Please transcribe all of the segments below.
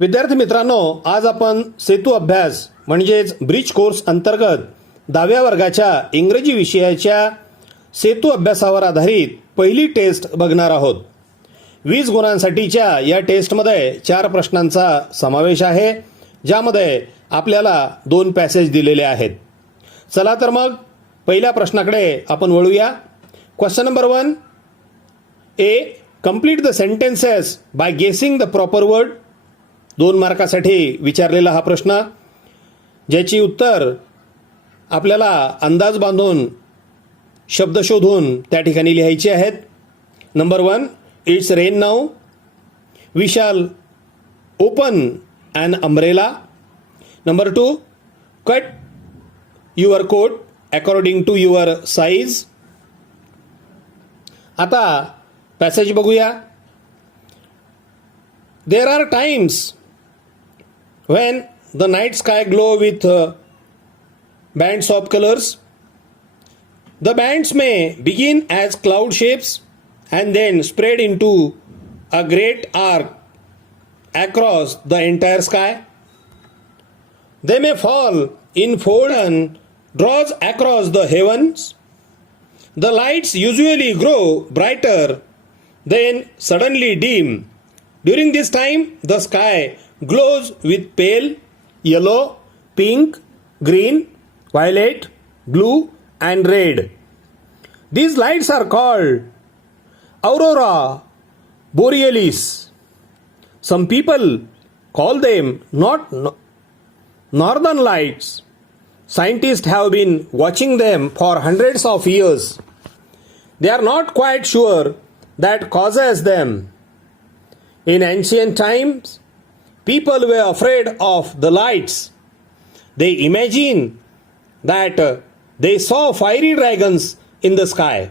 विद्यार्थी मित्रांनो, आज आपण सेतू अभ्यास म्हणजेच ब्रिज कोर्स अंतर्गत 10व्या वर्गाच्या इंग्रजी विषयाच्या सेतू अभ्यासावर आधारित पहिली टेस्ट बघणार आहोत. 20 गुणांसाठीच्या या टेस्टमध्ये 4 प्रश्नांचा समावेश आहे, ज्यामध्ये आपल्याला 2 पॅसेज दिलेले आहेत. चला तर मग पहिल्या प्रश्नाकडे आपण वळूया. Question number 1, A, complete the sentences by guessing the proper word. 2 मार्कासाठी विचारलेला हा प्रश्न, ज्याची उत्तर आपल्याला अंदाज बांधून शब्द शोधून त्या ठिकाणी लिहायची आहेत. Number 1, it's rain now. We shall open an umbrella. Number 2, cut your coat according to your size. आता पॅसेज बघूया. There are times when the night sky glow with bands of colors. The bands may begin as cloud shapes and then spread into a great arc across the entire sky. They may fall in folds and draws across the heavens. The lights usually grow brighter, then suddenly dim. During this time, the sky glows with pale yellow, pink, green, violet, blue and red. These lights are called aurora borealis. Some people call them not northern lights. Scientists have been watching them for hundreds of years. They are not quite sure that causes them. In ancient times, people were afraid of the lights. They imagined that they saw fiery dragons in the sky.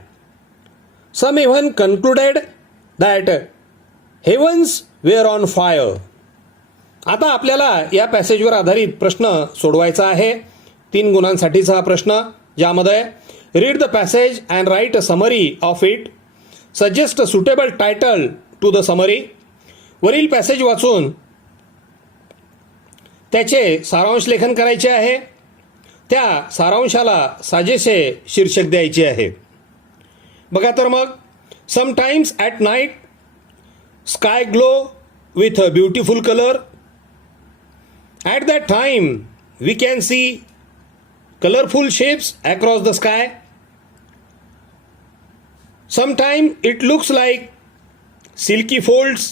Some even concluded that heavens were on fire. आता आपल्याला या पॅसेजवर आधारित प्रश्न सोडवायचा आहे. 3 गुणांसाठीचा हा प्रश्न, ज्यामध्ये read the passage and write a summary of it. Suggest a suitable title to the summary. वरील पॅसेज वाचून त्याचे सारांश लेखन करायचे आहे. त्या सारांशाला साजेसे शीर्षक द्यायचे आहे. बघा तर मग. Sometimes at night sky glow with a beautiful colour. At that time we can see colourful shapes across the sky. Sometime it looks like silky folds.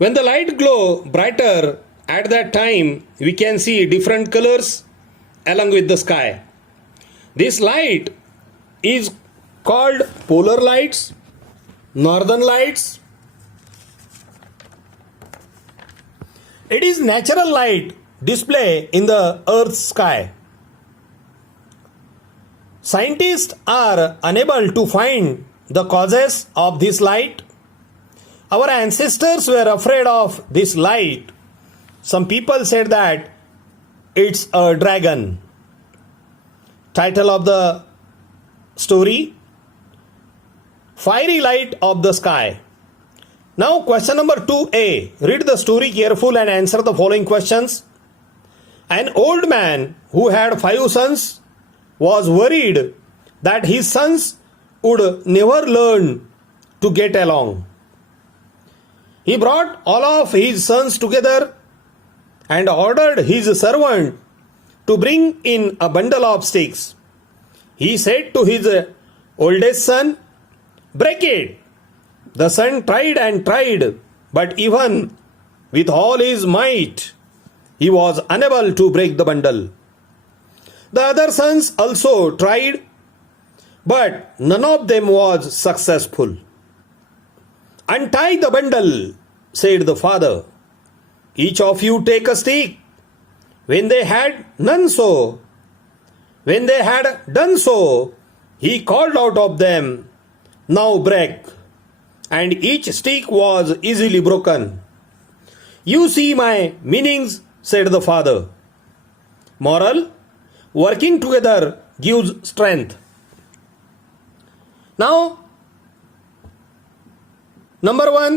When the light glow brighter, at that time we can see different colors along with the sky. This light is called polar lights, northern lights. It is natural light display in the earth's sky. Scientists are unable to find the causes of this light. Our ancestors were afraid of this light. Some people said that it's a dragon. Title of the story: Fiery Light of the Sky. Now question number 2A. Read the story careful and answer the following questions. An old man who had 5 sons was worried that his sons would never learn to get along. He brought all of his sons together and ordered his servant to bring in a bundle of sticks. He said to his oldest son, "Break it." The son tried and tried, but even with all his might, he was unable to break the bundle. The other sons also tried, but none of them was successful. "Untie the bundle," said the father. "Each of you take a stick." When they had done so, he called out of them, "Now break." And each stick was easily broken. "You see my meanings," said the father. Moral: working together gives strength. Now, number 1,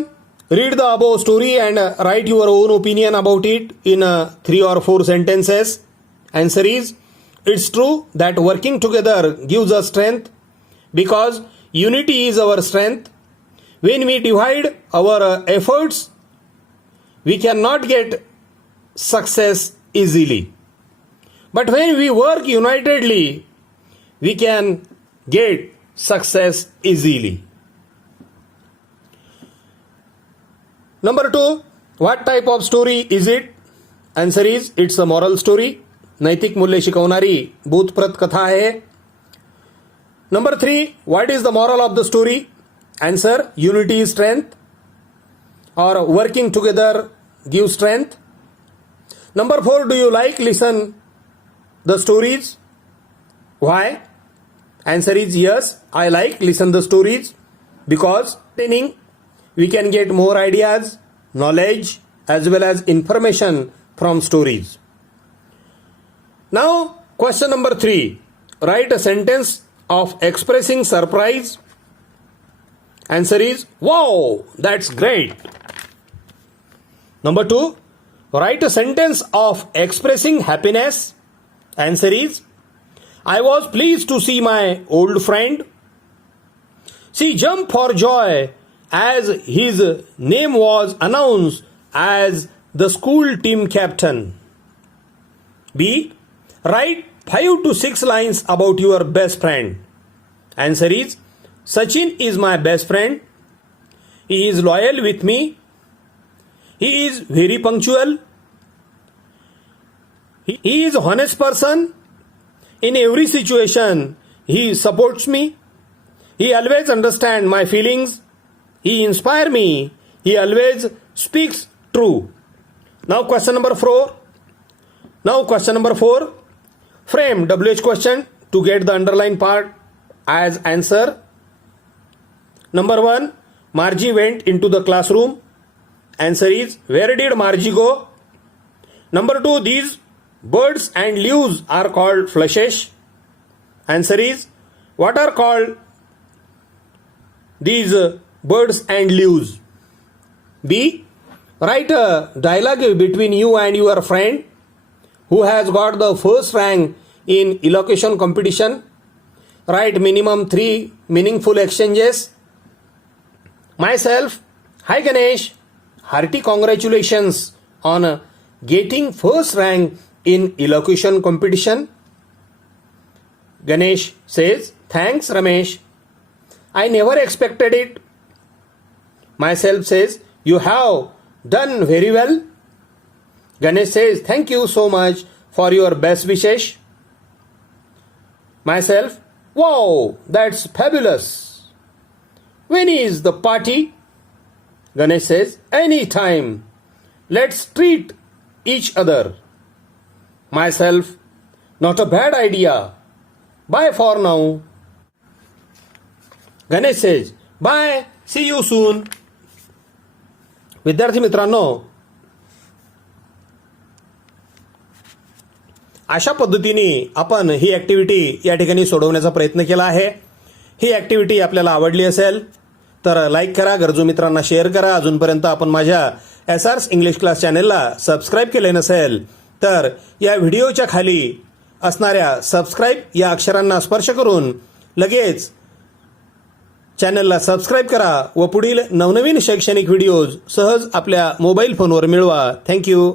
Read the above story and write your own opinion about it in 3 or 4 sentences. Answer is, it's true that working together gives us strength because unity is our strength. When we divide our efforts, we cannot get success easily. But when we work unitedly, we can get success easily. Number 2, what type of story is it? Answer is, it's a moral story. नैतिक मूल्य शिकवणारी बोधप्रद कथा आहे. Number 3, what is the moral of the story? Answer, unity is strength or working together gives strength. Number 4, do you like listen the stories? Why? Answer is yes, I like listen the stories because we can get more ideas, knowledge as well as information from stories. Now, question number 3. Write a sentence of expressing surprise. Answer is, wow, that's great. Number 2. Write a sentence of expressing happiness. Answer is, I was pleased to see my old friend. She jumped for joy as his name was announced as the school team captain. B. Write 5 to 6 lines about your best friend. Answer is, Sachin is my best friend. He is loyal with me. He is very punctual. He is a honest person. In every situation, he supports me. He always understands my feelings. He inspires me. He always speaks true. Now question number 4. Frame WH question to get the underlined part as answer. Number 1, Margie went into the classroom. Answer is, where did Margie go? Number 2, these birds and leaves are called flushes. Answer is, what are called these birds and leaves? B. Write a dialogue between you and your friend who has got the first rank in elocution competition. Write minimum 3 meaningful exchanges. Myself, hi Ganesh, hearty congratulations on getting first rank in elocution competition. Ganesh says, thanks Ramesh, I never expected it. Myself says, you have done very well. Ganesh says, thank you so much for your best wishes. Myself, wow, that's fabulous. When is the party? Ganesh says, anytime. Let's treat each other. Myself, not a bad idea. Bye for now. Ganesh says, bye, see you soon. विद्यार्थी मित्रांनो, अशा पद्धतीने आपण ही activity या ठिकाणी सोडवण्याचा प्रयत्न केला आहे. ही ॲक्टिव्हिटी आपल्याला आवडली असेल तर लाईक करा, गरजू मित्रांना शेअर करा. अजूनपर्यंत आपण माझ्या SR's इंग्लिश क्लास चॅनेलला सबस्क्राईब केले नसेल तर या व्हिडिओच्या खाली असणाऱ्या सबस्क्राईब या अक्षरांना स्पर्श करून लगेच चॅनलला सबस्क्राईब करा व पुढील नवनवीन शैक्षणिक व्हिडिओज सहज आपल्या मोबाईल फोनवर मिळवा. थँक्यू.